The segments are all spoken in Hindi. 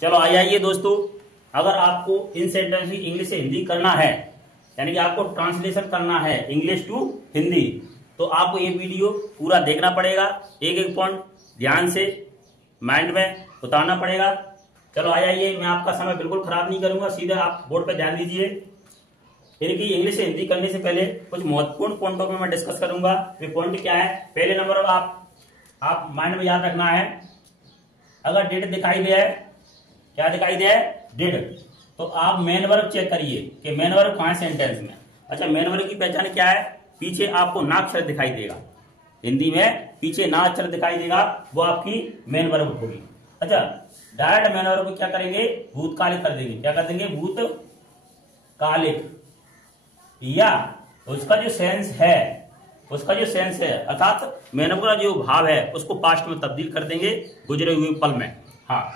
चलो आइए दोस्तों, अगर आपको इन सेंटेंस की इंग्लिश से हिंदी करना है, यानी कि आपको ट्रांसलेशन करना है इंग्लिश टू हिंदी, तो आपको ये वीडियो पूरा देखना पड़ेगा। एक एक पॉइंट ध्यान से माइंड में उतारना पड़ेगा। चलो आइए, मैं आपका समय बिल्कुल खराब नहीं करूंगा, सीधे आप बोर्ड पर ध्यान दीजिए। इनकी इंग्लिश से हिंदी करने से पहले कुछ महत्वपूर्ण पॉइंटों में मैं डिस्कस करूंगा। वे पॉइंट क्या है? पहले नंबर पर आप माइंड में याद रखना है, अगर डिड दिखाई दे, क्या दिखाई दे? डिड, तो आप मेन वर्ब चेक करिए कि मेन वर्ब कहां है सेंटेंस में। अच्छा, मेन वर्ब की पहचान क्या है? पीछे आपको ना अक्षर दिखाई देगा, हिंदी में पीछे ना अक्षर दिखाई देगा, वो आपकी मेन वर्ब होगी। अच्छा, डायरेक्ट मेन वर्ब को क्या करेंगे? भूतकालिक कर देंगे। क्या कर देंगे? भूतकालिक, या उसका जो सेंस है, अर्थात मेन वर्ब का जो भाव है उसको पास्ट में तब्दील कर देंगे, गुजरे हुए पल में। हाँ,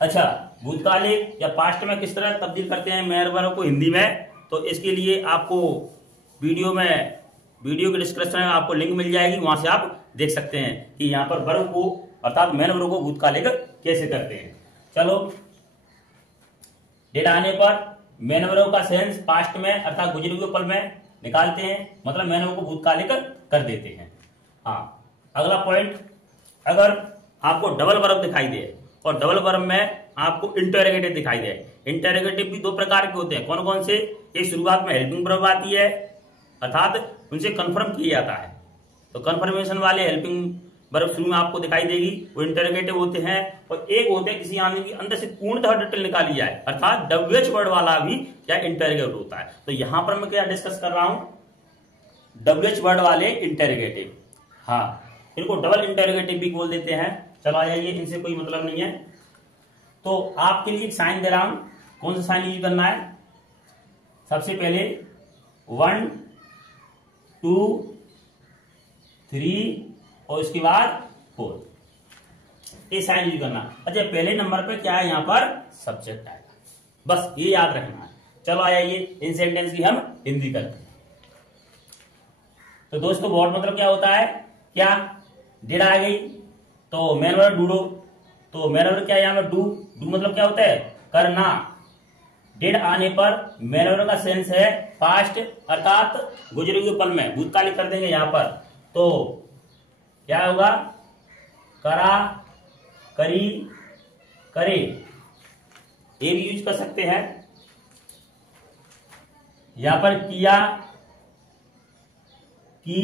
अच्छा, भूतकालिक या पास्ट में किस तरह तब्दील करते हैं मेन वर्ब को हिंदी में, तो इसके लिए आपको वीडियो के डिस्क्रिप्शन में आपको लिंक मिल जाएगी, वहां से आप देख सकते हैं कि यहाँ पर वर्ब को अर्थात मेन वर्ब को भूतकालिक कैसे करते हैं। चलो, डेट आने पर मेन वर्ब का सेंस पास्ट में अर्थात गुजरे हुए पल में निकालते हैं, मतलब मेन वर्ब को भूतकालिक कर देते हैं। हाँ, अगला पॉइंट, अगर आपको डबल वर्ब दिखाई दे और डबल वर्ब में आपको इंटरोगेटिव दिखाई दे। इंटरोगेटिव भी दो प्रकार के होते हैं, कौन कौन से? एक शुरुआत में हेल्पिंग वर्ब आती है, अर्थात उनसे कंफर्म किया जाता है, तो कंफर्मेशन वाले हेल्पिंग वर्ब शुरू में आपको दिखाई देगी, वो इंटरोगेटिव होते हैं। और एक होते हैं किसी आदमी के अंदर से पूर्णतः डिटेल निकाली जाए, अर्थात डब्ल्यूएच वर्ड वाला भी क्या इंटरोगेटिव होता है। तो यहां पर मैं क्या डिस्कस कर रहा हूं? डब्ल्यूएच वर्ड वाले इंटरोगेटिव। हाँ, इनको डबल इंटरोगेटिव भी बोल देते हैं। चलो आइए, इनसे कोई मतलब नहीं है। तो आपके लिए साइन दे रहा हूं, कौन सा साइन यूज करना है? सबसे पहले 1 2 3 और उसके बाद 4, ये साइन यूज करना। अच्छा, पहले नंबर पे क्या है? यहाँ पर सब्जेक्ट आएगा, बस ये याद रखना है। चलो आइए, इन सेंटेंस की हम हिंदी करते हैं। तो दोस्तों, बहुत मतलब क्या होता है? क्या डिड आ गई तो मेन वर्ब डूडो, तो मेन वर्ब क्या है यहाँ पर? डू मतलब क्या होता है? करना। डिड आने पर मेन वर्ब का सेंस है पास्ट, अर्थात गुजरे हुए पल में, भूतकालिक कर देंगे यहाँ पर, तो क्या होगा? करा, करी, करे, ये भी यूज कर सकते हैं। यहां पर किया, की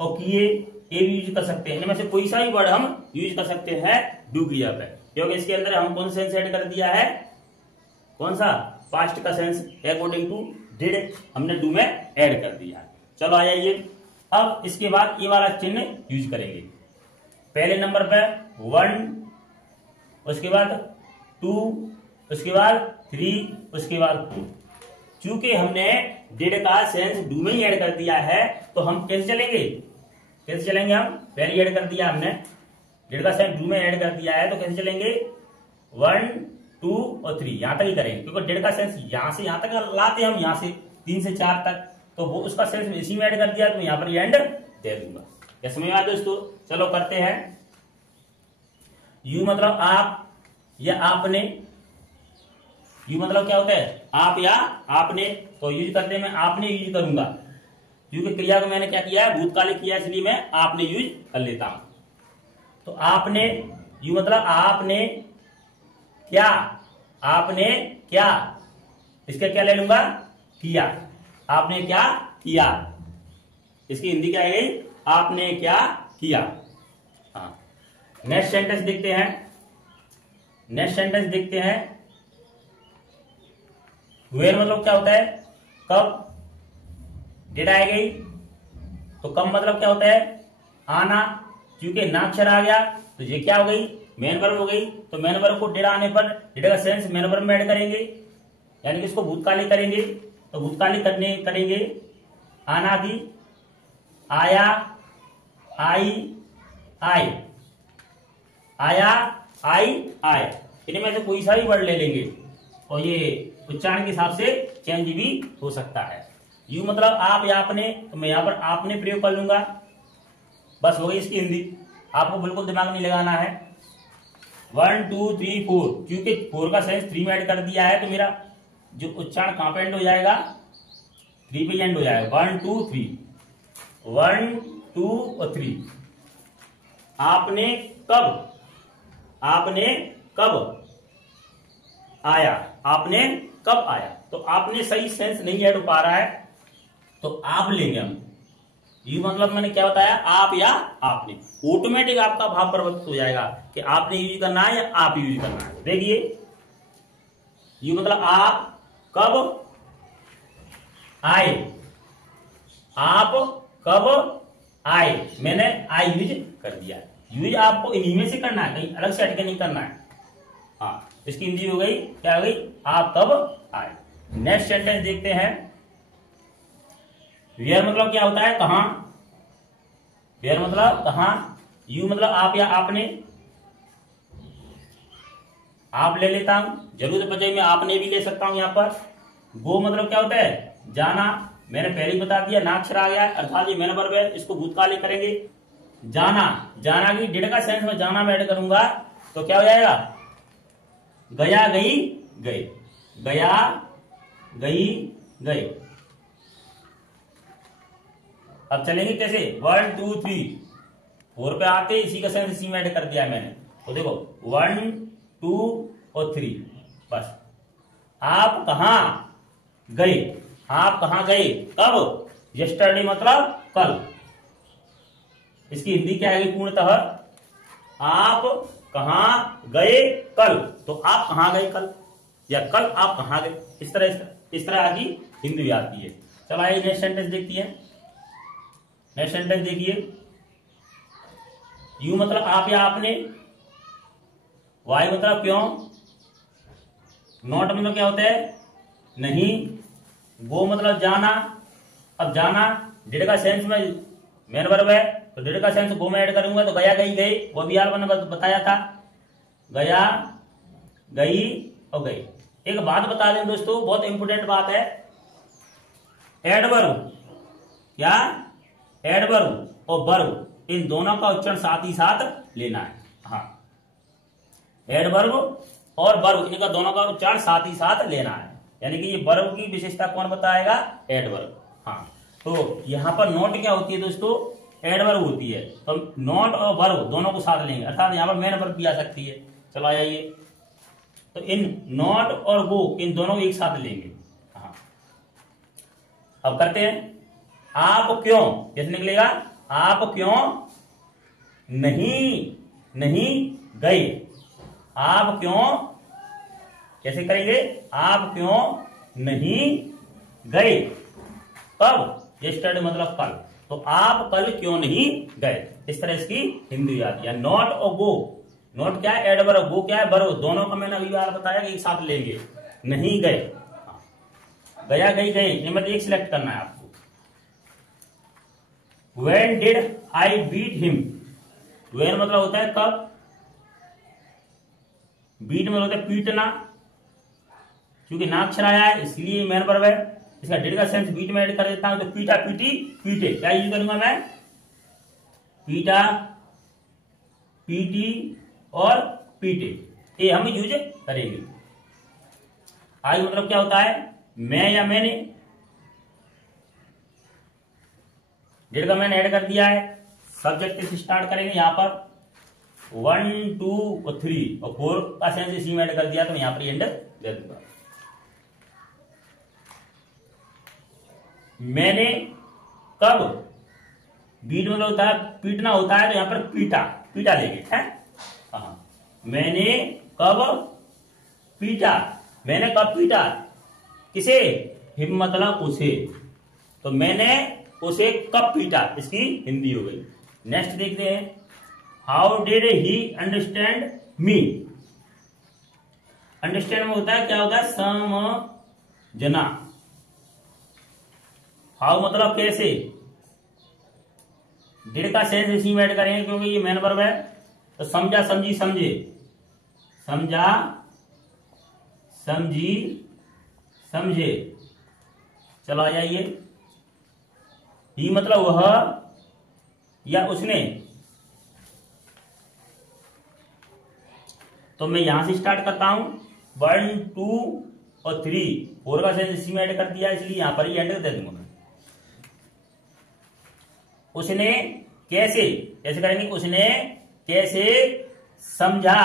और किए, ये भी यूज कर सकते हैं। इनमें से कोई सा भी वर्ड हम यूज कर सकते हैं डू क्रिया पे, क्योंकि इसके अंदर हम कौन सेंस ऐड कर दिया है? कौन सा? पास्ट का सेंस अकॉर्डिंग टू डिड हमने डू में ऐड कर दिया। चलो आइए, अब इसके बाद ये वाला चिन्ह यूज करेंगे। पहले नंबर पे 1, उसके बाद 2, उसके बाद 3, उसके बाद 4। चूंकि हमने डिड का सेंस डू में ही ऐड कर दिया है, तो हम कैसे चलेंगे? हम पहले ऐड कर दिया हमने, डिड का सेंस डू में ऐड कर दिया है, तो कैसे चलेंगे? 1 2 और 3 यहां तक ही करेंगे, क्योंकि डिड का सेंस यहां से यहां तक लाते हम, यहां से 3 से 4 तक, तो वो उसका सेंस इसी में ऐड कर दिया, तो यहां पर एंड दे दूंगा। क्या समझ में आया दोस्तों? चलो करते हैं। यू मतलब आप या आपने, यू मतलब क्या होता है? आप या आपने, तो यूज करते हैं मैं आपने यूज करूंगा, क्योंकि क्रिया को मैंने क्या किया है? भूतकालिक किया, इसलिए मैं आपने यूज कर लेता हूं। तो आपने, यू मतलब आपने क्या, आपने क्या, इसका क्या ले लूंगा? किया। आपने क्या किया, इसकी हिंदी क्या है? आपने क्या किया। हाँ, नेक्स्ट सेंटेंस देखते हैं। वेयर मतलब क्या होता है? कब। डिड आ गई, तो कब मतलब क्या होता है? आना। क्योंकि ना अक्षर आ गया, तो ये क्या हो गई? मेन वर्ब हो गई। तो मेन वर्ब को डिड आने पर डिड का सेंस मेन वर्ब में ऐड करेंगे, यानी कि इसको भूतकालिक करेंगे। तो भूतकालिक करेंगे आना की, आया, आई, आए, आया, आई, आए। इनमें से कोई सा भी वर्ड ले लेंगे, और ये उच्चारण के हिसाब से चेंज भी हो सकता है। यू मतलब आप या आपने, तो मैं यहां पर आपने प्रयोग कर लूंगा, बस हो गई इसकी हिंदी। आपको बिल्कुल दिमाग नहीं लगाना है। 1 2 3 4, क्योंकि 4 का सेंस 3 में ऐड कर दिया है तो मेरा जो उच्चारण कहां पे एंड हो जाएगा, 3 पे एंड हो जाएगा। 1 2 3, 1 2 और 3। आपने कब आया, आपने कब आया, तो आपने सही सेंस नहीं ऐड हो पा रहा है तो आप लेंगे हम। ये मतलब मैंने क्या बताया, आप या आपने, ऑटोमेटिक आपका भाव परिवर्तित हो जाएगा कि आपने यूज करना है या आप यूज करना है। देखिए ये मतलब आप कब आए, आप कब आए, मैंने आई यूज कर दिया। यूज आपको इन्हीं में से करना है, कहीं अलग से हटके नहीं करना है। हाँ, इसकी हिंदी हो गई, क्या हो गई, आप कब आए। नेक्स्ट सेंटेंस देखते हैं। वेयर मतलब क्या होता है, कहां। वेयर मतलब कहां। यू मतलब आप या आपने, आप ले लेता हूं, जरूरत पड़े मैं आपने भी ले सकता हूं यहां पर। गो मतलब क्या होता है, जाना, मैंने पहले ही बता दिया, नाक्षर आ गया अर्थात ये मैंने वर्ब है, इसको भूतकाल में करेंगे। जाना, जाना की डिड का सेंस में जाना में ऐड करूंगा तो क्या हो जाएगा, गया गई गए, गया गई गए। अब चलेंगे कैसे, 1 2 3, 4 पे आते इसी का सेंस इसी में ऐड कर दिया मैंने। तो देखो 1 2 और 3, बस। आप कहां गए, आप कहां गए, कब, यस्टरडे मतलब कल। इसकी हिंदी क्या आएगी पूर्णतः, आप कहां गए कल, तो आप कहां गए कल, या कल आप कहां गए, इस तरह की हिंदी आती है। चलो आइए नेक्स्ट सेंटेंस देखती है। नेक्स्ट सेंटेंस देखिए। यू मतलब आप या आपने, वाई मतलब क्यों, नॉट मतलब क्या होता है, नहीं, गो मतलब जाना। अब जाना डिड का सेंस में मेन वर्ब है तो डिड का सेंस गो में ऐड करूंगा तो गया गई गई, वो भी आपने बताया था, गया गई और गई। एक बात बता दें दोस्तों, बहुत इंपोर्टेंट बात है, एडवर्ब, क्या, एडवर्ब और वर्ब इन दोनों का उच्चारण साथ ही साथ लेना है। हाँ, एडवर्ब और वर्ब इनका दोनों का उच्चारण साथ ही साथ लेना है, यानी कि ये वर्ब की विशेषता कौन बताएगा, एडवर्ब। हाँ, तो यहां पर नोट क्या होती है दोस्तों, एडवर्ब होती है, तो नोट और वर्ब दोनों को साथ लेंगे, अर्थात यहां पर मेन वर्ब भी आ सकती है। चलो आइए, तो इन नॉट और गो इन दोनों को एक साथ लेंगे। हाँ, अब करते हैं, आप क्यों, कैसे निकलेगा, आप क्यों नहीं गए, आप क्यों, कैसे करेंगे, आप क्यों नहीं गए, कब, यस्टरडे मतलब कल, तो आप कल क्यों नहीं गए, इस तरह इसकी हिंदी आती है। नॉट और गो, नॉट क्या है, एडवर्ब, गो क्या है, वर्ब, दोनों का मैंने अभी बार बताया कि एक साथ लेंगे। नहीं गए, गया गई गए, इनमें एक सिलेक्ट करना है आपको। When did I beat him? When मतलब होता है कब, बीट मतलब होता है पीटना, क्योंकि नाक्षर आया है इसलिए मैन वर्ब है। इसका डिड का सेंस बीट में ऐड कर देता हूं तो पीटा पीटी पीटे, क्या यूज करूंगा मैं, पीटा पीटी और पीटे, ये हम यूज करेंगे। आज मतलब क्या होता है, मैं या मैंने, डिड का मैंने ऐड कर दिया है, सब्जेक्ट से स्टार्ट करेंगे यहां पर 1 2 और 3 और 4 का सेंस इसी में ऐड कर दिया तो यहां पर एंड दे दूंगा। मैंने कब, बीट मतलब होता है पीटना होता है तो यहां पर पीटा, पीटा लेंगे है। हाँ, मैंने कब पीटा, मैंने कब पीटा, किसे, हिम मतलब उसे, तो मैंने उसे कब पीटा, इसकी हिंदी हो गई। नेक्स्ट देखते हैं, how did he understand me. Understand में होता है क्या होता है, समझना। हाउ मतलब कैसे, डिड का सेंस इसी में ऐड करेंगे क्योंकि ये मेन वर्ब है, तो समझा समझी समझे, समझा समझी समझे। चलो आ जाइए, ही मतलब वह या उसने, तो मैं यहां से स्टार्ट करता हूं 1 2 और 3, 4 का सेंस इसी में ऐड कर दिया, इसलिए यहां पर ही एंड दे दूंगा मैं। उसने कैसे कैसे करेंगे, उसने कैसे समझा,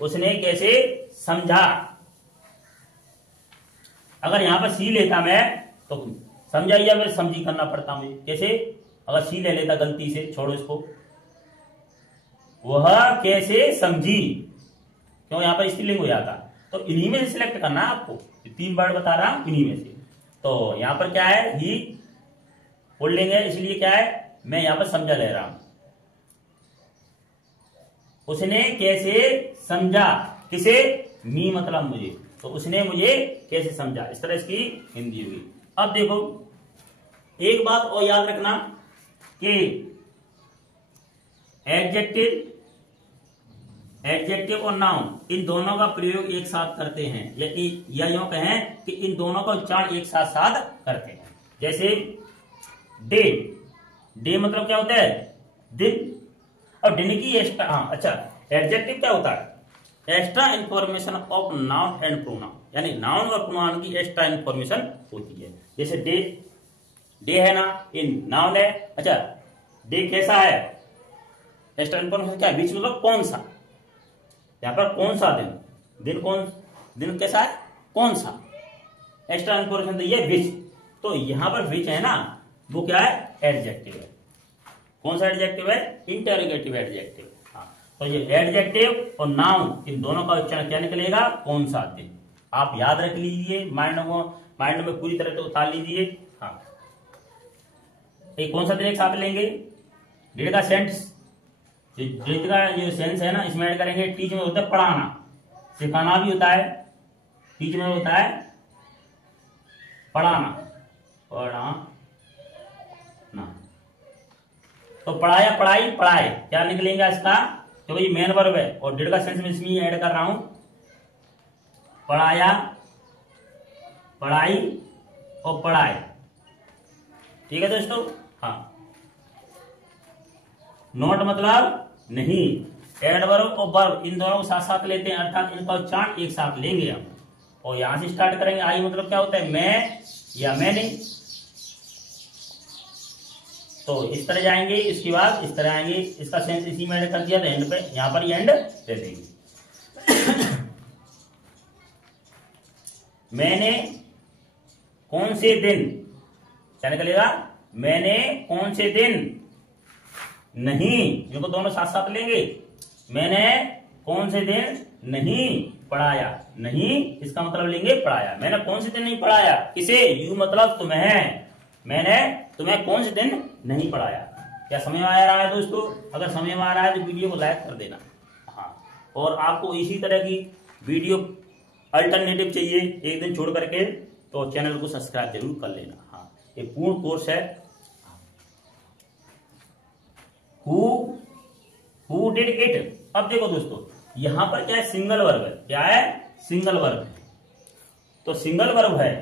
उसने कैसे समझा। अगर यहां पर सी लेता मैं तो समझा या फिर समझी करना पड़ता मुझे। कैसे, अगर सी ले लेता गलती से, छोड़ो इसको, वह कैसे समझी, क्यों यहां पर स्त्रीलिंग हो जाता। तो इन्हीं में से सिलेक्ट करना है आपको, 3 वर्ड बता रहा हूं इन्हीं में से। तो यहां पर क्या है, ही पुल्लिंग है, इसलिए क्या है, मैं यहां पर समझा ले रहा हूं। उसने कैसे समझा, किसे, मी मतलब मुझे, तो उसने मुझे कैसे समझा, इस तरह इसकी हिंदी होगी। अब देखो एक बात और याद रखना कि एडजेक्टिव और नाउन इन दोनों का प्रयोग एक साथ करते हैं, या यूं कहें कि इन दोनों का उच्चारण एक साथ साथ करते हैं। जैसे डे, डे मतलब क्या होता है, दिन, और दिन की एक्स्ट्रा, अच्छा एडजेक्टिव क्या होता है, extra information of noun and pronoun, यानी नाउन और प्रोनाउन की एक्स्ट्रा इंफॉर्मेशन होती है। जैसे डे, डे है ना, इन नाउन है। अच्छा डे कैसा है, एक्स्ट्रा इंफॉर्मेशन क्या है, बीच मतलब कौन सा, यहां पर कौन सा दिन, दिन कौन, दिन कैसा है, कौन सा, एक्स्ट्रा इंफॉर्मेशन दी है विच, तो यहां पर विच है ना, वो क्या है, एडजेक्टिव है। कौन सा एडजेक्टिव है, इंटेरोगेटिव एडजेक्टिव। तो ये एडजेक्टिव और नाउन इन दोनों का उच्चारण क्या निकलेगा, कौन सा दिन। आप याद रख लीजिए, माइंड में पूरी तरह से उतार लीजिए। हाँ, कौन सा दिन एक साथ लेंगे, डेढ़ का सेंस, डेढ़ का जो सेंस है ना, इसमें ऐड करेंगे। टीच में होता है पढ़ाना, सिखाना भी होता है, टीच में होता है पढ़ाना, पढ़ाना। तो पढ़ाया, पढ़ाई, पढ़ाए, क्या निकलेगा इसका, क्योंकि ये मेन वर्ब है और डेढ़ का सेंस में इसमें ऐड कर रहा हूं, पढ़ाया, पढ़ाई और पढ़ाए। ठीक है दोस्तों। हाँ, नॉट मतलब नहीं, एडवर्ब और वर्ब इन दोनों को साथ साथ लेते हैं, अर्थात इनका उच्चारण एक साथ लेंगे हम। और यहां से स्टार्ट करेंगे। आई मतलब क्या होता है, मैं या मैंने, तो इस तरह जाएंगे, इसके बाद इस तरह आएंगे, इसका सेंस इसी में ऐड कर दिया, तो एंड पे यहां पर एंड दे देंगे। मैंने कौन से दिन, क्या निकलेगा, मैंने कौन से दिन नहीं, इनको दोनों साथ साथ लेंगे। मैंने कौन से दिन नहीं पढ़ाया, नहीं इसका मतलब लेंगे पढ़ाया। मैंने कौन से दिन नहीं पढ़ाया, किसे, यू मतलब तुम्हें, मैंने तुम्हें कौन से दिन नहीं पढ़ाया। क्या समझ में आ रहा है दोस्तों? अगर समझ में आ रहा है तो वीडियो को लाइक कर देना। हाँ, और आपको इसी तरह की वीडियो अल्टरनेटिव चाहिए एक दिन छोड़ करके, तो चैनल को सब्सक्राइब जरूर कर लेना। हाँ, ये पूर्ण कोर्स है। Who did it. अब देखो दोस्तों, यहां पर क्या है, सिंगल वर्ब है। क्या है, सिंगल वर्ब है। तो सिंगल वर्ब है,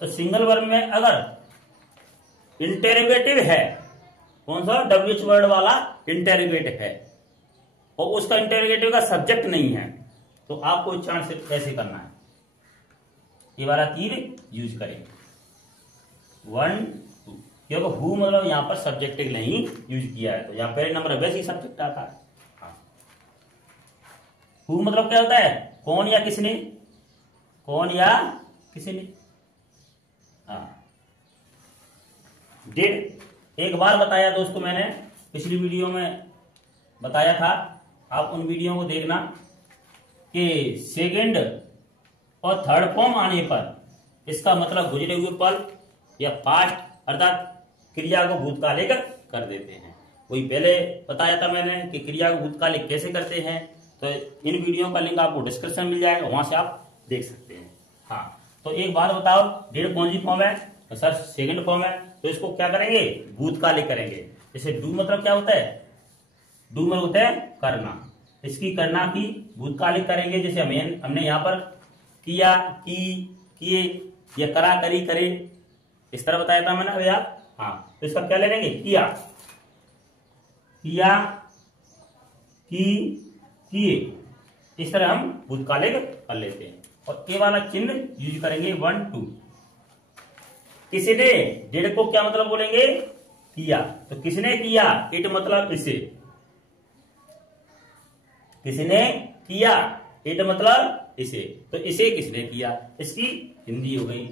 तो सिंगल वर्ब में अगर इंटेरोगेटिव है, कौन सा, WH वर्ड वाला इंटेरोगेटिव है, और उसका इंटेरोगेटिव का सब्जेक्ट नहीं है, तो आपको उच्चारण से कैसे करना है, ये वाला तीर यूज करेंगे। 1 2, क्योंकि हु मतलब यहां पर सब्जेक्टिव नहीं यूज किया है, तो यहां पहले नंबर वैसे ही सब्जेक्ट आता है। हाँ, हु मतलब क्या होता है, कौन या किसने, कौन या किसने। हाँ, डिड एक बार बताया दोस्तों, मैंने पिछली वीडियो में बताया था, आप उन वीडियो को देखना, कि सेकंड और थर्ड फॉर्म आने पर इसका मतलब गुजरे हुए पल या पास्ट, अर्थात क्रिया को भूतकालिक कर देते हैं। वही पहले बताया था मैंने कि क्रिया को भूतकालिक कैसे करते हैं, तो इन वीडियो का लिंक आपको डिस्क्रिप्शन मिल जाएगा, वहां से आप देख सकते हैं। हाँ, तो एक बार बताओ, डिड कौन सी फॉर्म है, तो सर सेकंड फॉर्म है, तो इसको क्या करेंगे, भूतकालिक करेंगे। जैसे डू मतलब क्या होता है, डू मतलब होता है करना, इसकी करना की भूतकालिक करेंगे। जैसे हमने यहां पर किया, की, किए, या करा, करी, करे, इस तरह बताया था मैंने अभी आप। हाँ, तो इसका क्या ले लेंगे, किया, किया, की, किए, इस तरह हम भूतकालिक कर लेते हैं। और ए वाला चिन्ह यूज करेंगे 1 2। किसने, डेड को क्या मतलब बोलेंगे, किया। तो किसने किया, इट मतलब इसे, किसने किया, इट मतलब इसे, तो इसे किसने किया, इसकी हिंदी हो गई।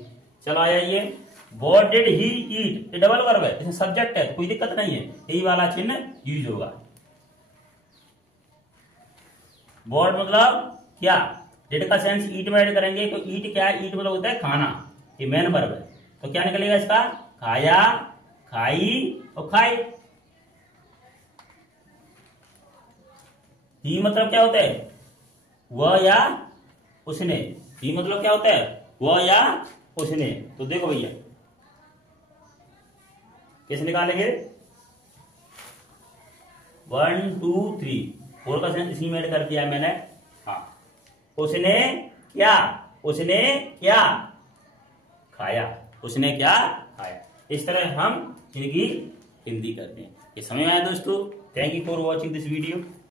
चलो आ जाइए, व्हाट डिड ही ईट, ये डबल वर्ब है, इसमें सब्जेक्ट है तो कोई दिक्कत नहीं है, यही वाला चिन्ह यूज होगा। व्हाट मतलब क्या, डिड का सेंस ईट में ऐड करेंगे, तो ईट क्या है, ईट मतलब होता है खाना, ये मेन वर्ब है, तो क्या निकलेगा इसका, खाया, खाई और खाए। ही मतलब क्या होता है, वह या उसने, ही मतलब क्या होता है, वह या उसने। तो देखो भैया कैसे निकालेंगे, 1 2 3, फोर का सेंस इसी में ऐड कर दिया मैंने। हाँ, उसने क्या, उसने क्या खाया, उसने क्या खाया, इस तरह हम इनकी हिंदी करते हैं। ये समझ में आया दोस्तों। Thank you for watching this video.